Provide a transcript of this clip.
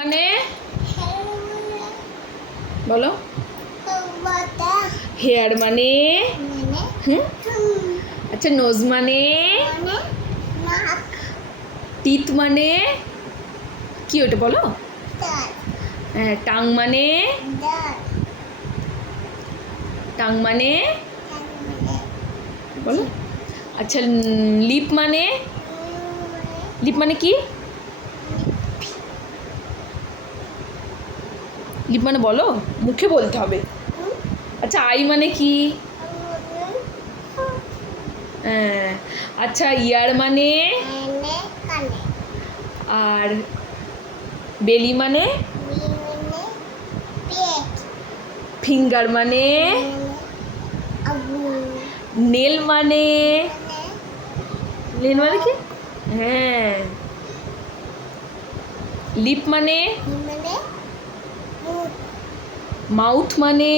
মানে বলো। হেয়ার মানে আচ্ছা, নোজ মানে টিথ মানে কি ওটা বলো। হ্যাঁ, টাং মানে বলো। আচ্ছা, লিপ মানে কি? লিপ মানে বলো, মুখে বলতে হবে। আচ্ছা, আই মানে কি? হ্যাঁ। আচ্ছা, ইয়ার মানে আর বেলি মানে ফিঙ্গার মানে নেল মানে কি? হ্যাঁ। লিপ মানে মাউথ মানে